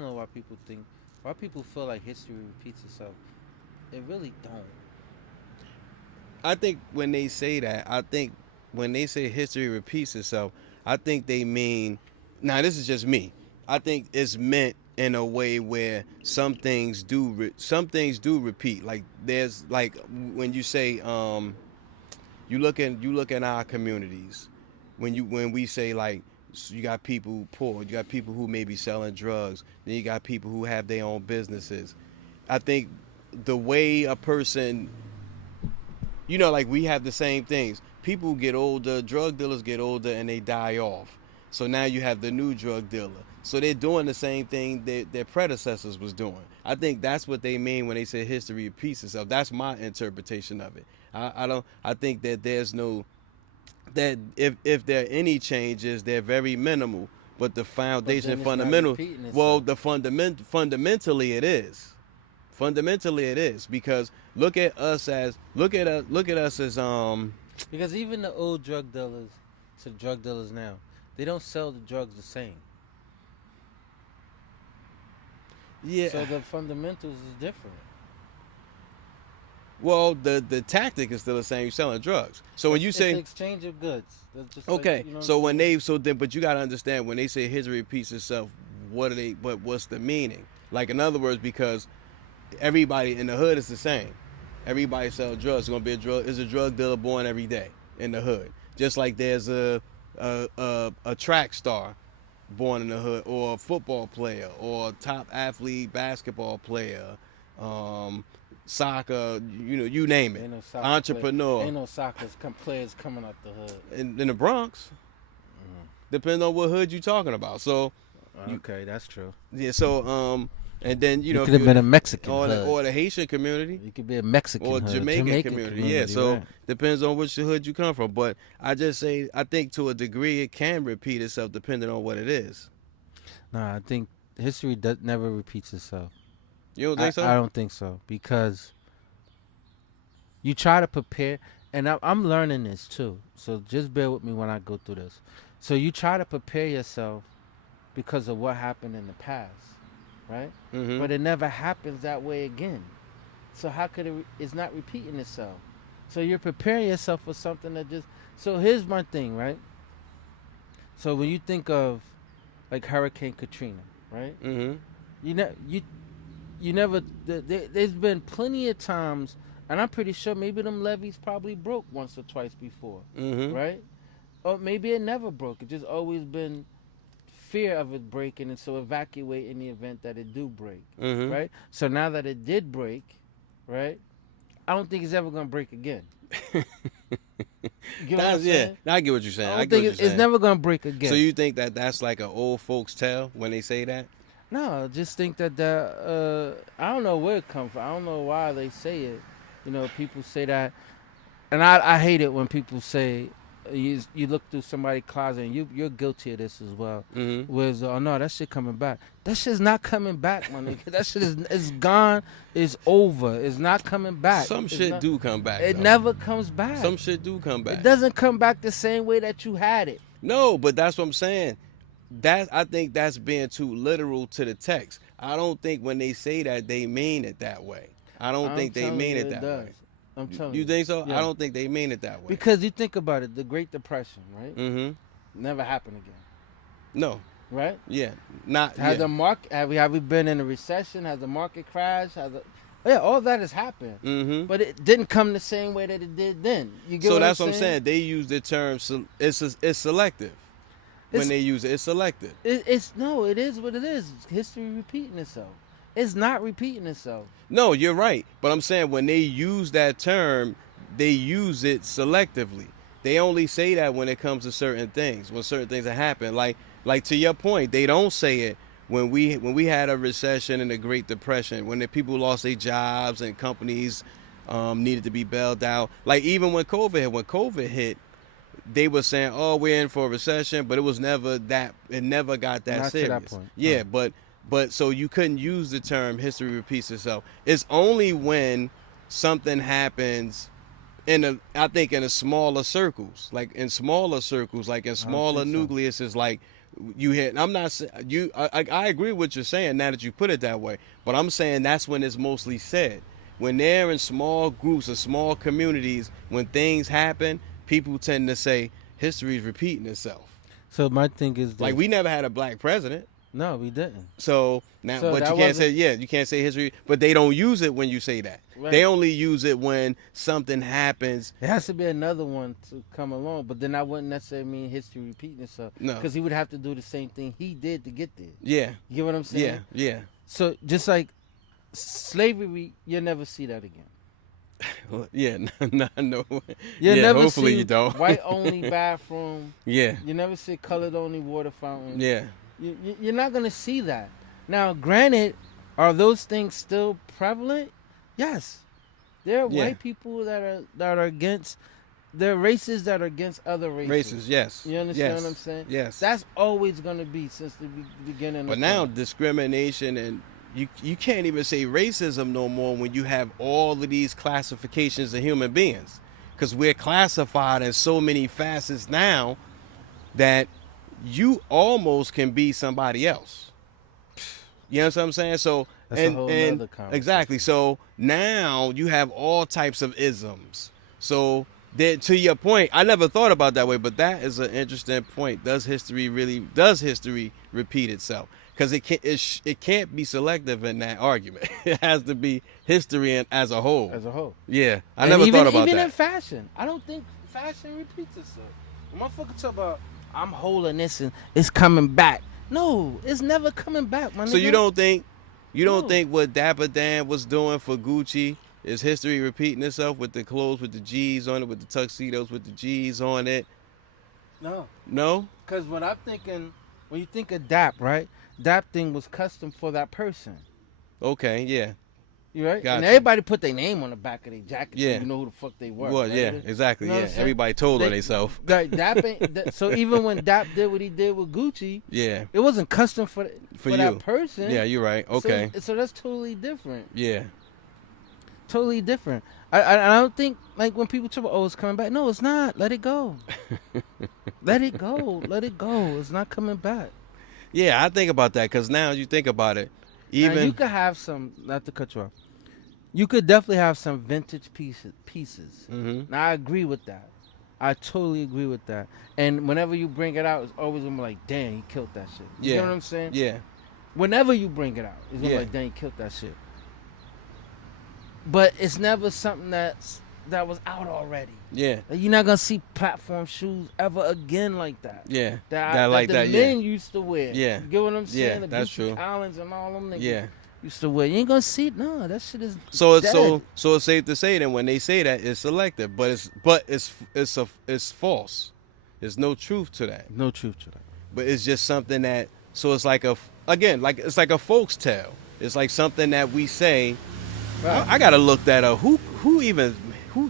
don't know why people feel like history repeats itself. It really don't. I think when they say that, I think when they say history repeats itself, I think they mean. Now this is just me. I think it's meant in a way where some things do repeat. Like there's like when you say you look at our communities when we say like you got people poor, you got people who may be selling drugs, then you got people who have their own businesses. I think the way a person, like we have the same things. People get older, drug dealers get older, and they die off. So now you have the new drug dealer. So they're doing the same thing that their predecessors was doing. I think that's what they mean when they say history repeats itself. That's my interpretation of it. I don't. I think that there's no that if there are any changes, they're very minimal. But the But foundation, then it's not fundamental. repeating Well, itself. fundamentally it is. Fundamentally it is because look at us as Because even the old drug dealers to the drug dealers now, they don't sell the drugs the same. yeah. So the fundamentals is different. Well, the tactic is still the same. You're selling drugs. So when you It's the say exchange of goods. That's just like, okay, you know what I'm so when saying? they so then but you got to understand when they say history repeats itself, what are they? What's the meaning? Like in other words, because everybody in the hood is the same. Everybody sells drugs. It's gonna be a drug. Is a drug dealer born every day in the hood. Just like there's a track star born in the hood, or a football player, or a top athlete, basketball player, um, soccer. You name it. Ain't no soccer play. Entrepreneur Ain't no players coming out the hood. in the Bronx. Depends on what hood you talking about. So Okay, that's true. yeah. So and then You if could have you been a Mexican or hood. or the Haitian community. You could be a Mexican Or hood, Jamaican community. Yeah, so right? depends on which hood you come from. But I just say I think to a degree it can repeat itself depending on what it is. Nah, I think history never repeats itself. You don't I, think I so? don't think so because you try to prepare, and I'm learning this too. So just bear with me when I go through this. So you try to prepare yourself because of what happened in the past, right? Mm-hmm. But it never happens that way again. So how could it's not repeating itself? So you're preparing yourself for something that just. So here's my thing, right? So when you think of like Hurricane Katrina, right? Mm-hmm. You know you never. There's been plenty of times, and I'm pretty sure maybe them levees probably broke once or twice before, Mm-hmm. right? Or maybe it never broke. It just always been fear of it breaking, and so evacuate in the event that it do break, Mm-hmm. right? So now that it did break, right? I don't think it's ever gonna break again. You know what I'm Yeah. saying? I get what you're saying. I I don't get what think you're it's saying. never gonna break again. So you think that that's like an old folks tale when they say that? No, I just think that I don't know where it comes from. I don't know why they say it. You know, people say that, and I hate it when people say you look through somebody's closet and you're guilty of this as well. Mm-hmm. Whereas oh no, that shit coming back. That shit's not coming back, my nigga. That shit is gone. It's over. It's not coming back. Some It's shit not- do come back. It though. never comes back. Some shit do come back. It doesn't come back the same way that you had it. No, but that's what I'm saying. I think that's being too literal to the text. I don't think when they say that they mean it that way. I don't I'm think they telling mean you it that does. way. I'm telling You you. think so? Yeah. I don't think they mean it that way. Because you think about it, the Great Depression, right? Mm-hmm. Never happened again, No. right? Yeah. Not. Has Yeah. the market have we been in a recession? Has the market crashed? All that has happened, Mm-hmm. but it didn't come the same way that it did then. You get So what that's I'm what I'm saying. They use the term. It's selective when It's- they use it. It's selective. It's no, it is what it is. History repeating itself. It's not repeating itself. No, you're right. But I'm saying when they use that term, they use it selectively. They only say that when it comes to certain things, when certain things have happened. Like to your point, they don't say it when we had a recession and a Great Depression, when the people lost their jobs and companies needed to be bailed out. Like even when COVID hit, they were saying, "Oh, we're in for a recession," but it was never that. It never got that Not to serious. that point. Yeah, No. but so you couldn't use the term history repeats itself. It's only when something happens I think in the smaller circles, like in smaller think so. nucleuses, like you hit. I'm not you. I agree with what you're saying now that you put it that way, but I'm saying that's when it's mostly said. When they're in small groups or small communities, when things happen, people tend to say history is repeating itself. So my thing is this. Like we never had a black president. No, we didn't. So now, So but that you can't say, wasn't- you can't say history, but they don't use it when you say that. Right. They only use it when something happens. It has to be another one to come along, but then I wouldn't necessarily mean history repeating itself. No. Because he would have to do the same thing he did to get there. Yeah, You get what I'm saying? yeah, yeah. So just like slavery, you'll never see that again. Well, yeah, no. You'll Yeah, never hopefully see you don't. white only bathroom. Yeah, You never see colored only water fountain. yeah, You're not gonna see that. Now, granted, are those things still prevalent? Yes. There are Yeah. white people that are against. There are races that are against other races. races. Yes, You understand yes. what I'm saying? Yes. That's always gonna be since the beginning. But of now time. discrimination and you can't even say racism no more when you have all of these classifications of human beings, because we're classified in so many facets now that you almost can be somebody else. You know what I'm saying? So That's a whole nother conversation. exactly. So now you have all types of isms. So then, to your point, I never thought about that way, but that is an interesting point. Does history repeat itself? Because it can't be selective in that argument. It has to be history as a whole. as a whole. Yeah, I And never even, thought about even in that. fashion, I don't think fashion repeats itself. Motherfucker talk about I'm holding this and it's coming back. No, it's never coming back, my nigga. So you don't think No. what Dapper Dan was doing for Gucci is history repeating itself with the clothes with the G's on it, with the tuxedos with the G's on it? No, No? because what I'm thinking, when you think of DAP, right? DAP thing was custom for that person. Okay, yeah. You right? Gotcha. And everybody put their name on the back of their jacket, Yeah. so you know who the fuck they were. Well, right? yeah, exactly. You know what Yeah, I'm saying? everybody told on They- themselves. Like, DAP ain't, so even when DAP did what he did with Gucci, Yeah, it wasn't custom for For that you. person. yeah, you're right. Okay, So that's totally different. yeah, Totally different. I don't think like when people talk about it's coming back. No, it's not. Let it go. Let it go. Let it go. It's not coming back. yeah. I think about that because now you think about it, Now, you even could have some. Not to cut you off. You could definitely have some vintage pieces. Mhm. Now I agree with that. I totally agree with that. And whenever you bring it out, it's always gonna be like, damn, he killed that shit. You Yeah. know what I'm saying? yeah, Whenever you bring it out, it's gonna be Yeah. like, damn, he killed that shit. But it's never something that was out already. yeah, Like, you're not gonna see platform shoes ever again like that. yeah. That like the that, yeah. men used to wear. Yeah. You get what I'm saying? Yeah, the that's Gucci true. Collins and all them niggas Yeah. used to wear. You ain't gonna see no. That shit is So it's dead. so it's safe to say that when they say that it's selective, but it's false. There's no truth to that. No truth to that. But it's just something that so it's like it's like a folks tale. It's like something that we say. I gotta look that up. Who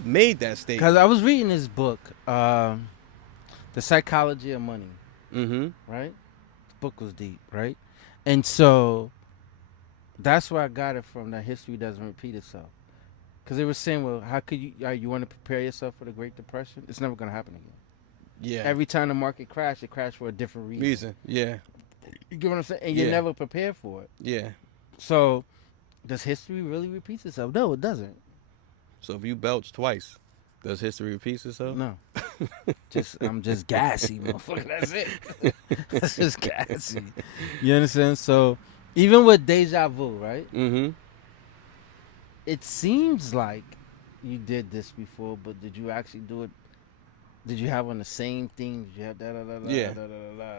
made that statement? Because I was reading this book, The Psychology of Money, Mm-hmm. right? The book was deep, right? And so that's where I got it from, that history doesn't repeat itself. Because they were saying, well, how could you want to prepare yourself for the Great Depression? It's never going to happen again. Yeah. Every time the market crashed, it crashed for a different reason. Yeah. You get what I'm saying? And you're Yeah. never prepared for it. Yeah. So does history really repeat itself? No, it doesn't. So if you belch twice, does history repeat itself? No. I'm just gassy, motherfucker. That's it. That's just gassy. You understand? So even with deja vu, right? Mm-hmm. It seems like you did this before, but did you actually do it? Did you have on the same thing? Did you have Yeah.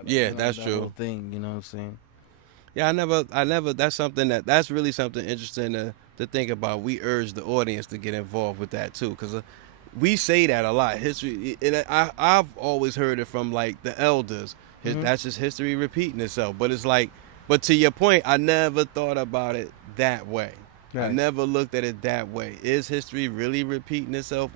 Yeah, that's that true. whole thing, you know what I'm saying? Yeah, I never. That's something that's really something interesting to think about. We urge the audience to get involved with that too, because we say that a lot. History, and I've always heard it from like the elders. Mhm. That's just history repeating itself. But it's like, but to your point, I never thought about it that way. I Right. never looked at it that way. Is history really repeating itself,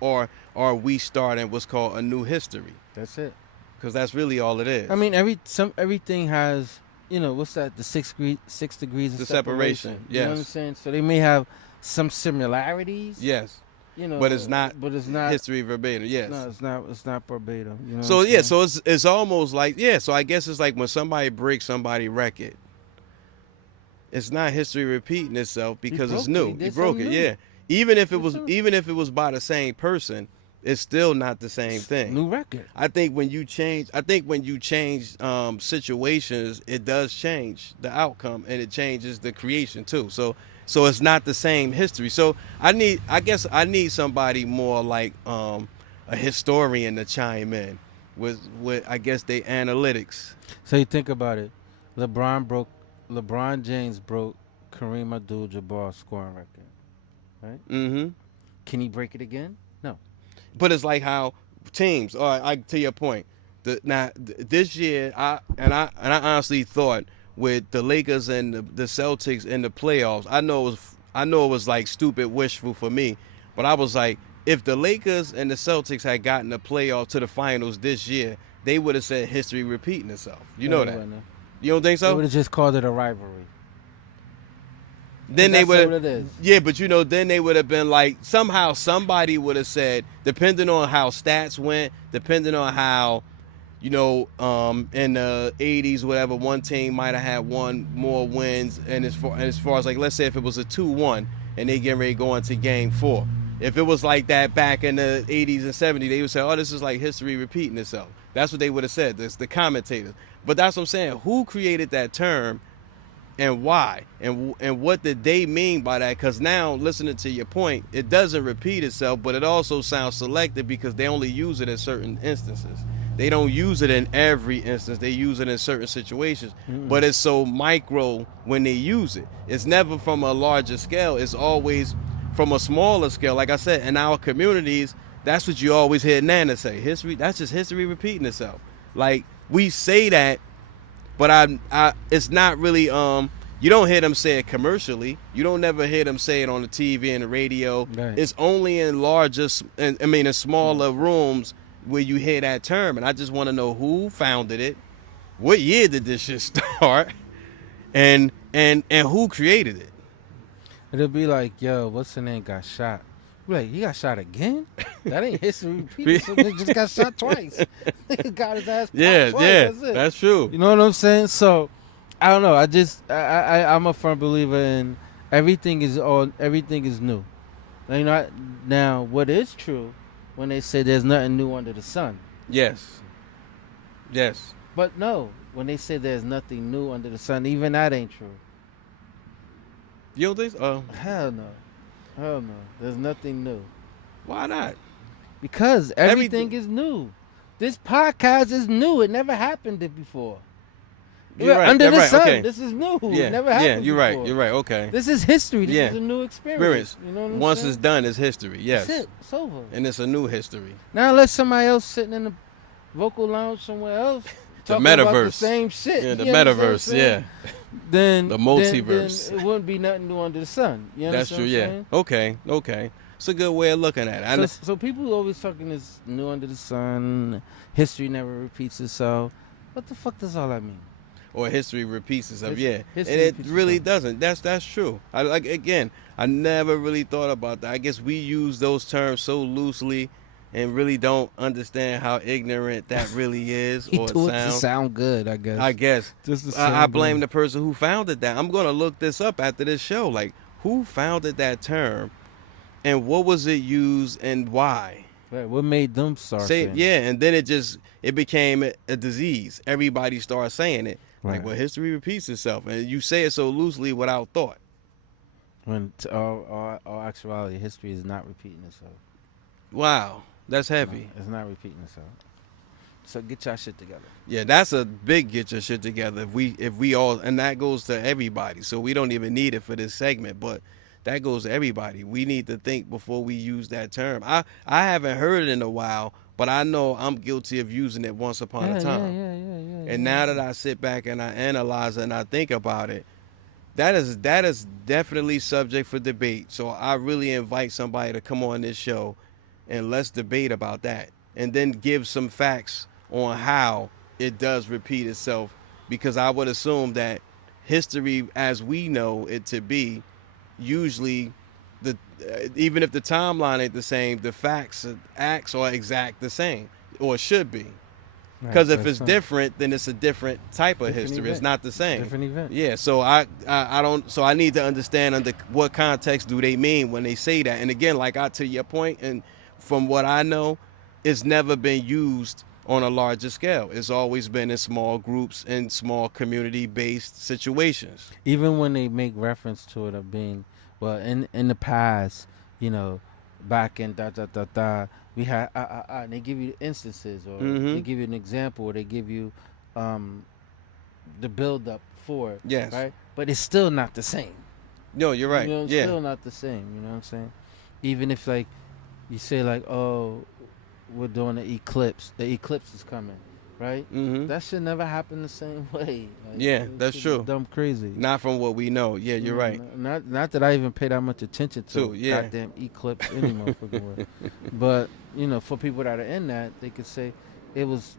or are we starting what's called a new history? That's it. Because that's really all it is. I mean, everything has, what's that? The 6 degrees of The separation. separation, You know what I'm yes. saying? So they may have some similarities. yes. you know, but it's not but it's not. history verbatim. Yes. No, it's not. It's not verbatim. You know So what I'm yeah, saying? so it's almost like, yeah. So I guess it's like when somebody breaks somebody's record, it's not history repeating itself because it's broke it. He new. He did broke it. something new. Yeah. Even if it Did was something- even if it was by the same person, it's still not the same thing. New record. I think when you change, situations, it does change the outcome and it changes the creation too. So it's not the same history. So I guess I need somebody more like a historian to chime in with I guess they analytics. So you think about it. LeBron James broke Kareem Abdul-Jabbar's scoring record. Right? Mm-hmm. Can he break it again? No. But it's like how teams. All right, to your point. This year, I honestly thought with the Lakers and the Celtics in the playoffs, I know it was like stupid wishful for me, but I was like, if the Lakers and the Celtics had gotten the playoff to the finals this year, they would have said history repeating itself. You know that? You don't think They so? would have just called it a rivalry. Then they That's would what it is. Yeah, but then they would have been like, somehow somebody would have said, depending on how stats went, depending on how, in the 80s, whatever, one team might have had one more wins, and as far as like, let's say if it was a 2-1 and they get ready to go into game 4. If it was like that back in the 80s and 70s, they would say, oh, this is like history repeating itself. That's what they would have said, the commentators. But that's what I'm saying. Who created that term? And why? And what did they mean by that? Because now, listening to your point, it doesn't repeat itself, but it also sounds selective because they only use it in certain instances. They don't use it in every instance. They use it in certain situations. But it's so micro when they use it. It's never from a larger scale. It's always from a smaller scale. Like I said, in our communities, that's what you always hear Nana say. History, that's just history repeating itself. Like, we say that, but it's not really, you don't hear them say it commercially. You don't never hear them say it on the TV and the radio. Right. It's only in in smaller rooms where you hear that term. And I just want to know who founded it, what year did this shit start, and who created it. It'll be like, yo, what's the name got shot? Be like, he got shot again? That ain't history repeating. So they just got shot twice. Got his ass popped twice. That's it. That's true. You know what I'm saying? So I don't know. I'm a firm believer in everything is new. Now what is true when they say there's nothing new under the sun. Yes. But no, when they say there's nothing new under the sun, even that ain't true. You don't think so? Hell no. There's nothing new. Why not? Because everything is new. This podcast is new. It never happened before. You're right. Under the sun. Okay. This is new. Yeah. It never happened You're before. right. You're right. Okay. This is history. This Yeah. is a new experience. You know what I'm Once saying? it's done, it's history. Yes. That's it. It's over. And it's a new history. Now unless somebody else sitting in the vocal lounge somewhere else The talking about the metaverse. same shit. Yeah, the you understand what I'm metaverse. saying? Yeah. Then The multiverse. Then it wouldn't be nothing new under the sun. You That's understand true. what I'm Yeah. saying? Okay. It's a good way of looking at it. So people always talking this new under the sun, history never repeats itself. What the fuck does all that mean? Or history repeats itself. History- Yeah. history And it repeats really itself. doesn't. That's true. I never really thought about that. I guess we use those terms so loosely and really don't understand how ignorant that really is He or do it to sounds. sound good, I guess. I guess. Just to sound I blame good. the person who founded that. I'm going to look this up after this show. Like, who founded that term and what was it used and why? Right, what made them start Say saying yeah, and then it became a disease. Everybody starts saying it. Right. Like, well, history repeats itself. And you say it so loosely without thought. when all actuality, history is not repeating itself. Wow. That's heavy. No, it's not repeating itself. So get your shit together. Yeah, that's a big get your shit together. If we all, and that goes to everybody. So we don't even need it for this segment, but that goes to everybody. We need to think before we use that term. I haven't heard it in a while, but I know I'm guilty of using it once upon a time. Yeah. And now that I sit back and I analyze it and I think about it, that is definitely subject for debate. So I really invite somebody to come on this show and let's debate about that. And then give some facts on how it does repeat itself. Because I would assume that history as we know it to be, usually even if the timeline ain't the same, the acts are exact the same, or should be. Because if it's different, then it's a different type of Different history. event. It's not the same. Different event. Yeah, so I don't. So I need to understand under what context do they mean when they say that. And again, like to your point, and from what I know, it's never been used on a larger scale. It's always been in small groups and small community-based situations. Even when they make reference to it of being, well, in the past, back in we had and they give you instances, or they give you an example, or they give you the build up for it. Yes. Right? But it's still not the same. No, you're right. It's yeah. still not the same, you know what I'm saying? Even if like you say like, oh, we're doing the eclipse is coming, right? Mm-hmm. That should never happen the same way. Like, yeah, that's true. Dumb crazy. Not from what we know. Yeah, you're right. Not that I even pay that much attention to yeah. goddamn eclipse any motherfucking way. But for people that are in that, they could say it was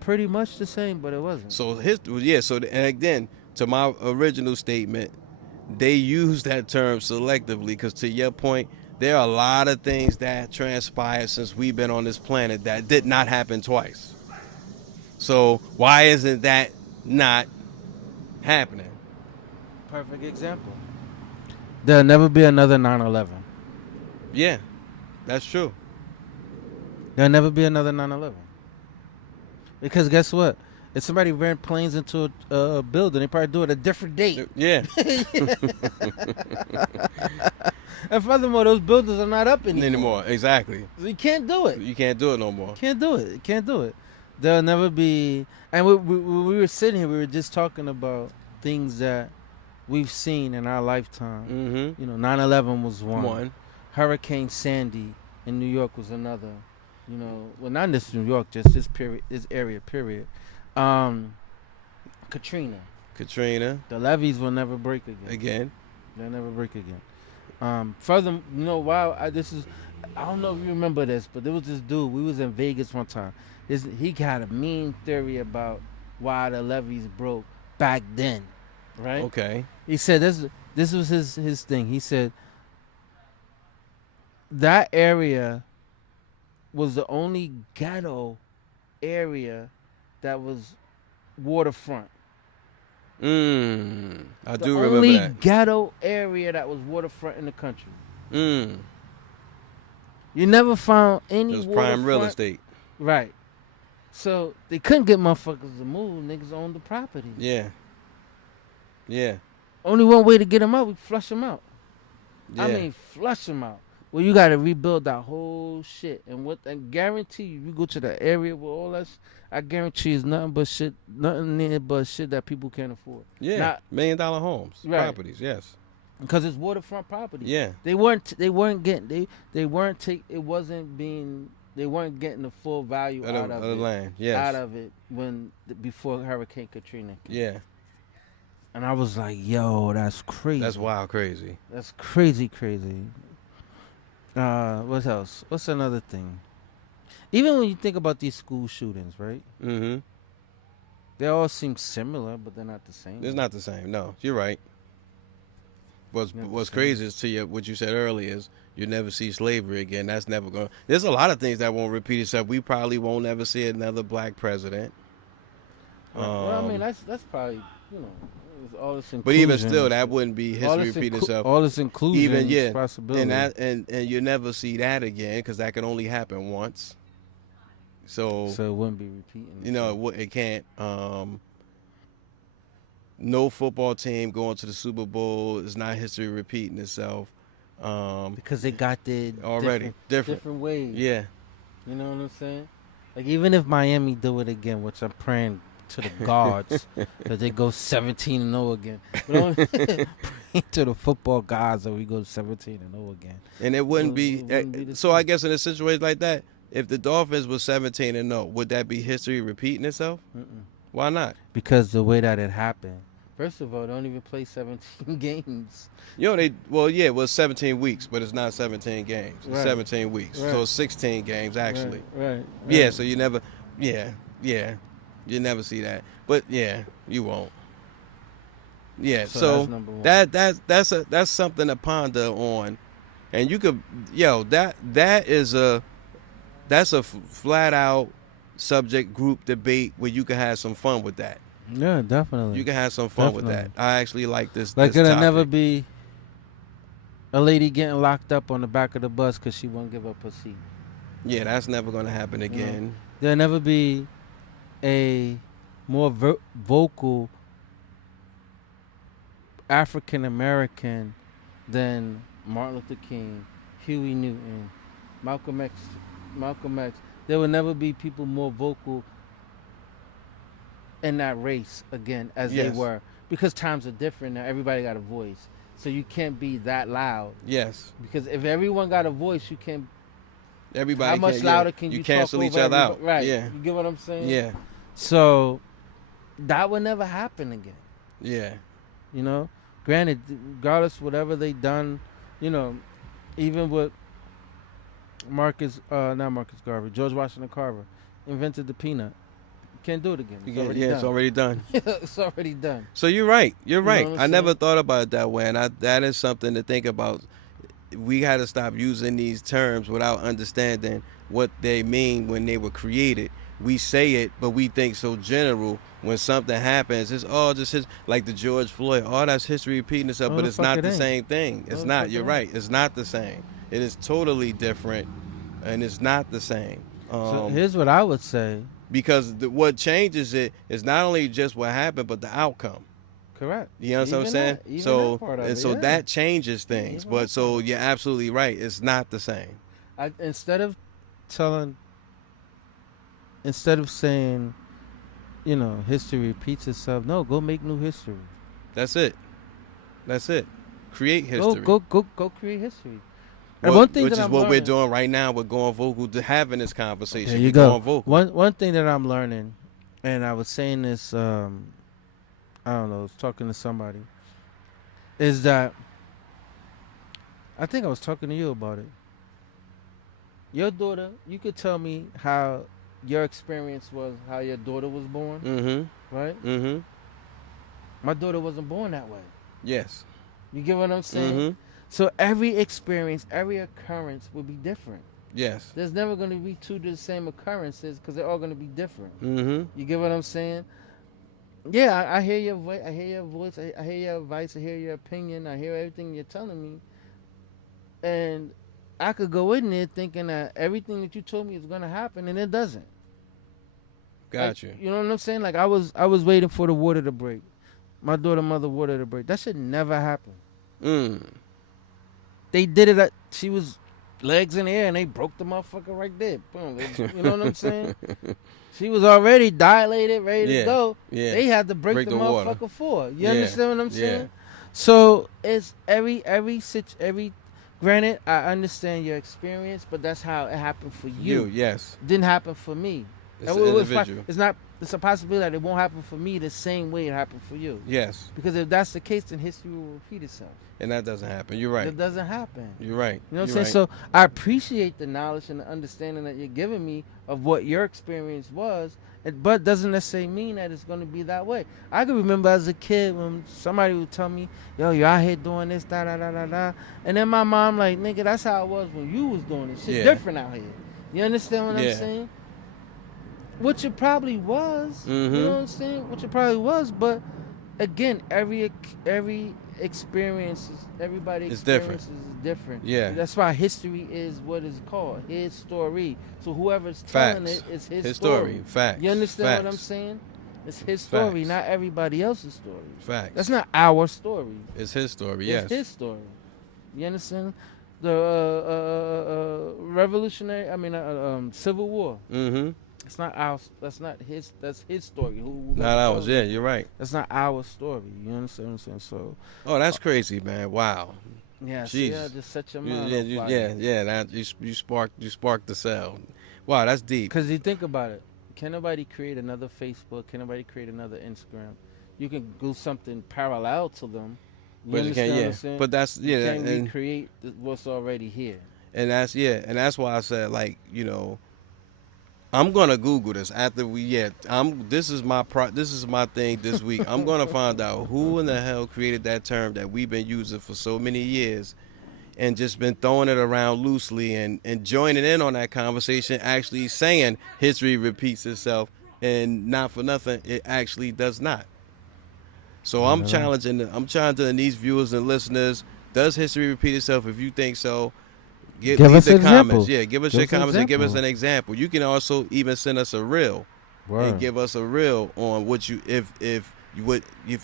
pretty much the same, but it wasn't. So and again, to my original statement, they use that term selectively because, to your point, there are a lot of things that transpired since we've been on this planet that did not happen twice. So why isn't that not happening? Perfect example. There'll never be another 9/11. Yeah, that's true. There'll never be another 9/11. Because guess what? If somebody ran planes into a building, they probably do it a different date. Yeah. And furthermore, those buildings are not up anymore. Exactly. So you can't do it. You can't do it no more. Can't do it. There'll never be. And we were sitting here, we were just talking about things that we've seen in our lifetime. Mm-hmm. 9/11 was one. Hurricane Sandy in New York was another. Well, not just New York, just this area. Katrina. The levees will never break again. They'll never break again. Further, I don't know if you remember this, but there was this dude. We was in Vegas one time. He had a mean theory about why the levees broke back then, right? Okay. He said this was his thing. He said that area was the only ghetto area that was waterfront. I do remember that. The only ghetto area that was waterfront in the country. You never found any. It was prime real estate. Right. So they couldn't get motherfuckers to move. Niggas owned the property. Yeah. Only one way to get them out, we flush them out. Yeah. I mean, flush them out. Well, you got to rebuild that whole shit. And I guarantee you go to the area with all that, I guarantee it's nothing near but shit that people can't afford. Yeah, $1 million homes, right. Properties, yes. Because it's waterfront property. Yeah. They weren't getting the full value out of the land, yes. Out of it before Hurricane Katrina came. Yeah. And I was like, yo, that's crazy. That's wild crazy. That's crazy. What else? What's another thing? Even when you think about these school shootings, right? Mm-hmm. They all seem similar, but they're not the same. It's not the same. No, you're right. What's crazy is what you said earlier is you never see slavery again. That's never going. There's a lot of things that won't repeat itself. We probably won't ever see another black president. Well, I mean, that's probably all this inclusion. But even still, that wouldn't be history repeating itself. All this inclusion, is possibility. And you never see that again because that can only happen once. So it wouldn't be repeating. It can't. No football team going to the Super Bowl is not history repeating itself. Because they got there already different ways. Yeah. You know what I'm saying? Like, even if Miami do it again, which I'm praying to the gods that they go 17-0 again. Praying to the football gods that we go 17-0 again. And it wouldn't be so I guess in a situation like that, if the Dolphins were 17-0, would that be history repeating itself? Mm-mm. Why not? Because the way that it happened. First of all, they don't even play 17 games. It was 17 weeks, but it's not 17 games. It's 17 weeks. Right. So it's 16 games, actually. Right. Yeah, so you never, you never see that. But, yeah, you won't. Yeah, so that's something to ponder on. and you could, that's a flat out subject group debate where you can have some fun with that. Yeah, definitely. You can have some fun with that. Definitely. I actually like this. Like this it'll topic. never be a lady getting locked up on the back of the bus because she won't give up her seat. Yeah, that's never gonna happen again. There'll never be a more vocal African American than Martin Luther King, Huey Newton, Malcolm X. There will never be people more vocal in that race again as they Yes. were, because times are different now. Everybody got a voice, so you can't be that loud. Yes. Because if everyone got a voice, you can. Everybody. How much can, louder can you cancel talk each over other out? everybody? Right. Yeah. You get what I'm saying? Yeah. So that would never happen again. Yeah. You know, granted, regardless whatever they done, you know, even with not Marcus Garvey, George Washington Carver invented the peanut. You can't do it again. It's already done. It's already done. It's already done. So you're right. You're know right. what I'm I never saying? thought about it that way, and that is something to think about. We got to stop using these terms without understanding what they mean when they were created. We say it, but we think so general. When something happens, it's all just like the George Floyd. All that's history repeating itself, No, but the it's fuck not it the ain't. same thing. It's No, the not. fuck You're it right. It's not the same. It is totally different, and it's not the same. So here's what I would say. Because what changes it is not only just what happened, but the outcome. Correct. You know what I'm Even saying? that- even So that part of and it, so yeah. that changes things. Even But that so part. you're absolutely right. It's not the same. Instead of saying, you know, history repeats itself. No, go make new history. That's it. That's it. Create history. Go create history. And Well, one thing which that is I'm what we're learning- doing right now. We're going vocal to having this conversation. There you We're go. going vocal. One thing that I'm learning, and I was saying this, I don't know, I was talking to somebody, is that I think I was talking to you about it. Your daughter, you could tell me how your experience was, how your daughter was born, Mm-hmm. right? Mm-hmm. My daughter wasn't born that way. Yes. You get what I'm saying? Mm-hmm. So every experience, every occurrence will be different. Yes. There's never going to be two of the same occurrences because they're all going to be different. Mm-hmm. You get what I'm saying? Yeah, I hear your voice. I hear your voice. I hear your advice. I hear your opinion. I hear everything you're telling me. And I could go in there thinking that everything that you told me is going to happen, and it doesn't. Got Like, you. You know what I'm saying? Like I was waiting for the water to break. My mother water to break. That should never happen. They did it. She was legs in the air, and they broke the motherfucker right there. Boom. You know what I'm saying? She was already dilated, ready to go. Yeah. They had to break the water. motherfucker for. You Yeah, understand what I'm saying? yeah. So it's every. Granted, I understand your experience, but that's how it happened for you. Yes. Didn't happen for me. It's And an it was individual. It's not. It's a possibility that it won't happen for me the same way it happened for you. Yes. Because if that's the case, then history will repeat itself. And that doesn't happen. You're right. That doesn't happen. You're right. You know what I'm You're saying? right. So I appreciate the knowledge and the understanding that you're giving me of what your experience was, but doesn't necessarily mean that it's going to be that way. I can remember as a kid when somebody would tell me, yo, you're out here doing this, da da da da da. And then my mom like, nigga, that's how it was when you was doing it. Shit Yeah. different out here. You understand what Yeah. I'm saying? Which it probably was. You Mhm. know what I'm saying? Which it probably was, but again, every experience is It's everybody experience different. is different. Yeah. That's why history is what it's called, his story. So whoever's telling Facts. it is his His story. story. Facts. You understand what I'm Facts. saying? It's his story, Facts. not everybody else's story. Facts. That's not our story. It's his story. It's Yes. his story. You understand? The Civil War. Mm-hmm. It's not ours. That's not his. That's his story. Not ours. Yeah, you're right. That's not our story. You understand what I'm saying? So Oh, that's crazy, man. Wow. yeah, so Jesus. yeah, just set your You- mind yeah, on you, fire. yeah. That you sparked the cell. Wow, that's deep. Because you think about it, can nobody create another Facebook? Can nobody create another Instagram? You can do something parallel to them. You But you understand can't. what Yeah. I'm saying? But that's you yeah. can't And, recreate what's already here. and that's why I said, like, you know, I'm gonna Google this after we this is my thing this week. I'm gonna find out who in the hell created that term that we've been using for so many years, and just been throwing it around loosely and joining in on that conversation, actually saying history repeats itself, and not for nothing, it actually does not. So I'm challenging these viewers and listeners. Does history repeat itself? If you think so, Give leave us the examples. comments. Yeah, give us Give your us an comments and give us example. an example. You can also even send us a reel and Word. give us a reel on what you if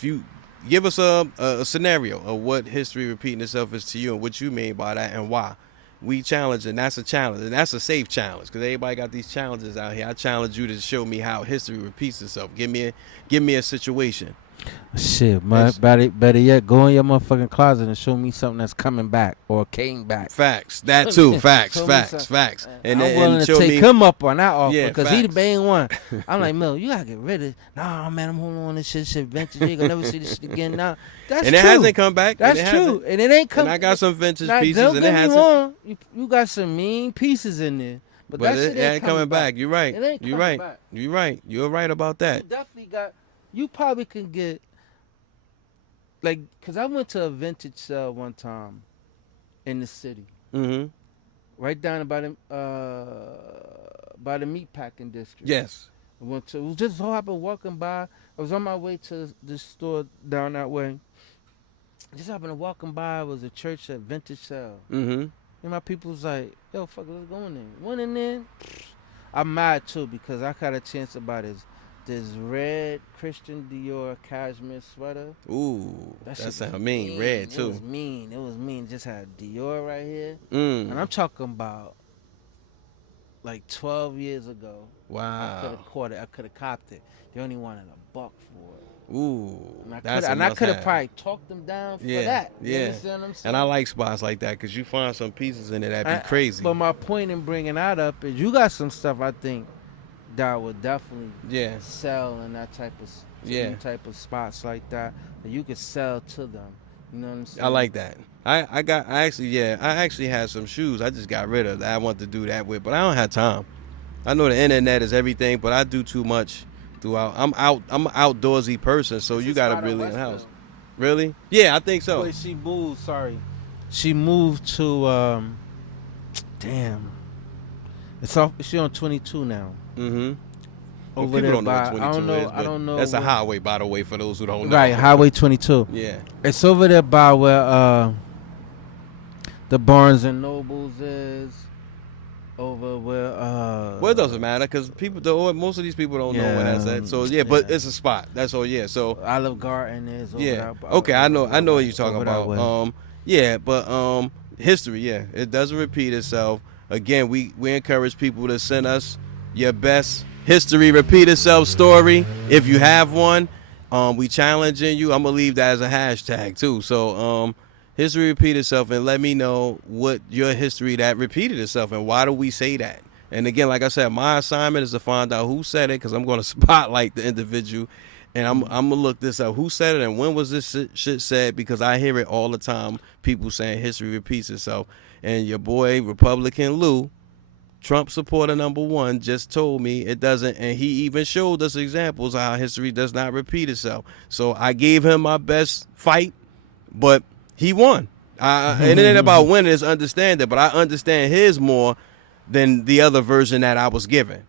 you give us a scenario of what history repeating itself is to you and what you mean by that and why. We challenge, and that's a challenge, and that's a safe challenge because everybody got these challenges out here. I challenge you to show me how history repeats itself. Give me a situation. Shit, man. Better yet, go in your motherfucking closet and show me something that's coming back or came back. Facts. That too. Facts. Show me Facts. something. Facts. I'm then willing to show take me. him up on that offer Yeah, because he the facts. main one. I'm like, Mill, you gotta get rid of it. Nah, man, I'm holding on to this shit vintage. You ain't gonna never see this shit again. Now that's And it true. hasn't come back. That's and it true, hasn't. and it ain't come. And I got some vintage Now, pieces, don't and it get me hasn't. wrong. You got some mean pieces in there, but But that it shit ain't coming back. You're right. It ain't You're coming right. back. You're right. You're right about that. You definitely got. You probably can get. Like, cause I went to a vintage sale one time, in the city, Mm-hmm. right down by the meat packing district. Yes. I went to. It was just so happened walking by. I was on my way to the store down that way. Just happened to walking by. It was a church at vintage sale. Mm-hmm. And my people was like, yo, fuck, let's go in there. Went in there. I'm mad too because I got a chance to buy this red Christian Dior cashmere sweater. Ooh, That that shit sound was mean. Red It too. was mean. It was mean. Just had Dior right here. And I'm talking about like 12 years ago. I could Wow. have caught it. I could have copped it. They only wanted $1 for it. Ooh, And I that's coulda- a and I could have must-have. probably talked them down for Yeah, that. You yeah. understand what I'm saying? And I like spots like that because you find some pieces in it that be crazy. But my point in bringing that up is you got some stuff I think that would definitely Yeah. sell in that type of Yeah. type of spots like that you could sell to them. You know what I'm saying? I like that. I actually had some shoes I just got rid of that I want to do that with, but I don't have time. I know the internet is everything, but I do too much throughout. I'm an outdoorsy person, so It's you a gotta spot out really in the west, house. though. Really? Yeah, I think so. Wait, she moved. Sorry, she moved to damn. It's off. She on 22 now. Mm-hmm. Over people there don't know by what 22 I don't know. is, I but don't know. that's a where- highway, by the way, for those who don't know. Right, Highway 22. Yeah. It's over there by where the Barnes and Nobles is. Over where Well, it doesn't matter because most of these people don't know where that's at. So yeah, but yeah. it's a spot. That's all. Yeah. So Olive Garden is. Over yeah. there, Okay, I know what you're talking over that about. way. Yeah, but history. Yeah, it doesn't repeat itself. Again, we encourage people to send us your best history repeat itself story if you have one. We challenging you. I'm gonna leave that as a hashtag too. So history repeat itself, and let me know what your history that repeated itself and why do we say that. And again, like I said, my assignment is to find out who said it because I'm going to spotlight the individual, and I'm gonna look this up. Who said it and when was this shit said? Because I hear it all the time. People saying history repeats itself. And your boy Republican Lou, Trump supporter #1, just told me it doesn't, and he even showed us examples of how history does not repeat itself. So I gave him my best fight, but he won. And it ain't about winning, it's understanding, but I understand his more than the other version that I was given.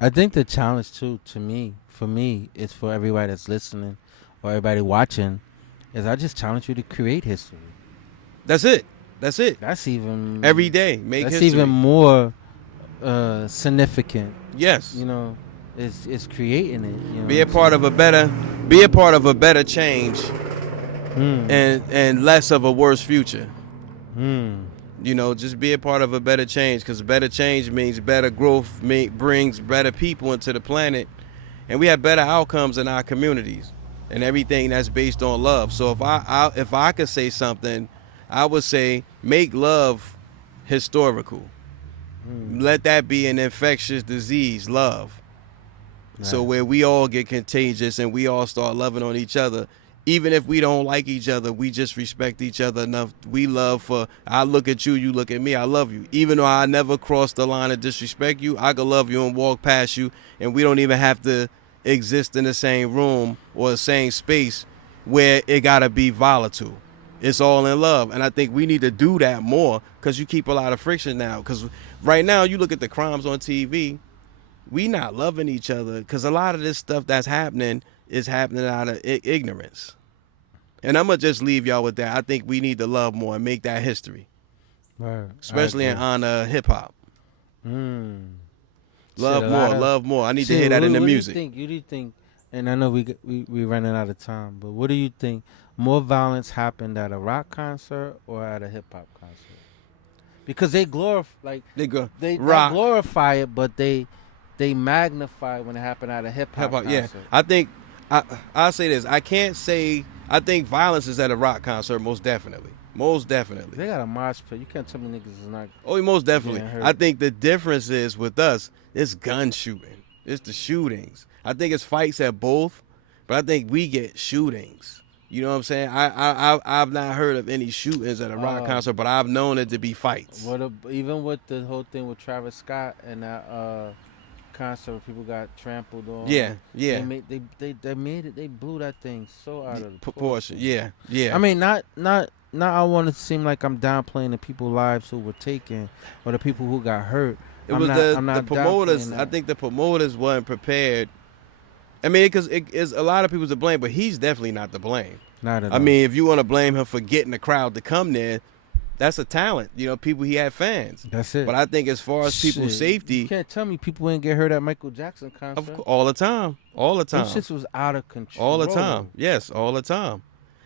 I think the challenge too, for me, is for everybody that's listening or everybody watching, is I just challenge you to create history. That's it. That's it. That's even Every day, make that's history. even more significant. Yes. You know, it's creating it. You know Be a part of a better change and less of a worse future. You know, just be a part of a better change because better change means better growth, brings better people into the planet, and we have better outcomes in our communities and everything that's based on love. So if I could say something, I would say make love historical. Let that be an infectious disease, love. So where we all get contagious and we all start loving on each other. Even if we don't like each other, we just respect each other enough. We love I look at you, you look at me, I love you. Even though I never crossed the line of disrespect you, I could love you and walk past you, and we don't even have to exist in the same room or the same space where it gotta be volatile. It's all in love, and I think we need to do that more because you keep a lot of friction now. Because right now, you look at the crimes on TV, we not loving each other because a lot of this stuff that's happening is happening out of ignorance. And I'm gonna just leave y'all with that. I think we need to love more and make that history, Right. especially in honor of hip hop. Love Shit, more, love more. I need to hear that in the music. What do you think? And I know we running out of time, but what do you think? More violence happened at a rock concert or at a hip hop concert? Because they glorify, They go they rock. glorify it, but they magnify when it happened at a hip hop concert. Yeah, I think I'll say this. I can't say I think violence is at a rock concert. Most definitely. They got a mosh pit. You can't tell me niggas is not. Oh, most definitely. getting hurt. I think the difference is with us, it's gun shooting. It's the shootings. I think it's fights at both, but I think we get shootings. You know what I'm saying? I've not heard of any shootings at a rock concert, but I've known it to be fights. Even with the whole thing with Travis Scott and that concert where people got trampled on. Yeah. They made it. They blew that thing so out of Proportion. Yeah. I mean, not. I want to seem like I'm downplaying the people's lives who were taken or the people who got hurt. I'm not the promoters. I think the promoters weren't prepared. I mean, because it's a lot of people to blame, but he's definitely not to blame. Not at all. I mean, if you want to blame him for getting the crowd to come there, that's a talent. You know, people, he had fans. That's it. But I think as far as people's safety, you can't tell me people ain't get hurt at Michael Jackson concert. all the time. Those shits was out of control. All the time. Yes, all the time.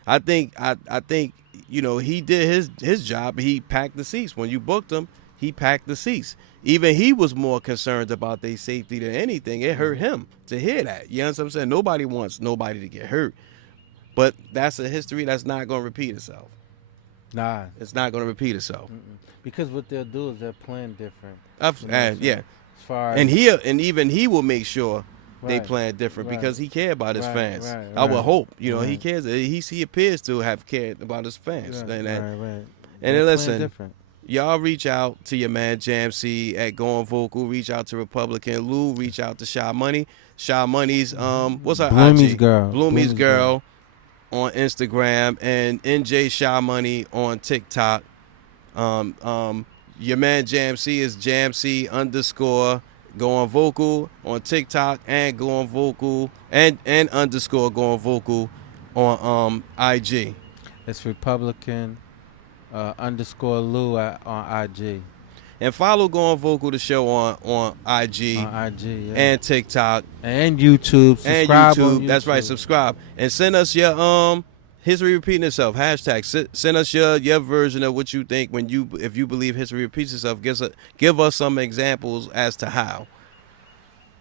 I think you know, he did his job. He packed the seats. When you booked him, he packed the seats. Even he was more concerned about their safety than anything. It hurt him to hear that. You know what I'm saying? Nobody wants nobody to get hurt. But that's a history that's not going to repeat itself. Nah. It's not going to repeat itself. Because what they'll do is they'll plan different. Yeah. As far as, And even he will make sure they Right. plan different because he cared about his Right, fans. right, I would right. hope. You know, he Right. cares. He appears to have cared about his fans. Right. And They'll then listen, plan different. y'all reach out to your man Jam C at Going Vocal. Reach out to Republican Lou. Reach out to Shy Money. Shy Money's what's her Bloomy's IG? Girl. Bloomy's Girl on Instagram and NJ Shy Money on TikTok. Your man Jam C is JamC _ Going Vocal on TikTok and Going Vocal and _ Going Vocal on IG. It's Republican _ Lou on IG. And follow Going Vocal the show on IG, On IG, yeah. and TikTok And YouTube. and Subscribe YouTube. on YouTube. That's right, subscribe. And send us your history repeating itself. # Send us your version of what you think if you believe history repeats itself. Give us some examples as to how.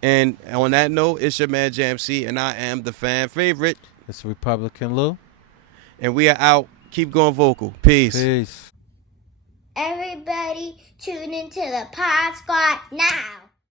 And on that note, it's your man Jam C, and I am the fan favorite. It's Republican Lou. And we are out. Keep going vocal. Peace. Peace. Everybody tune into the Pod Squad now.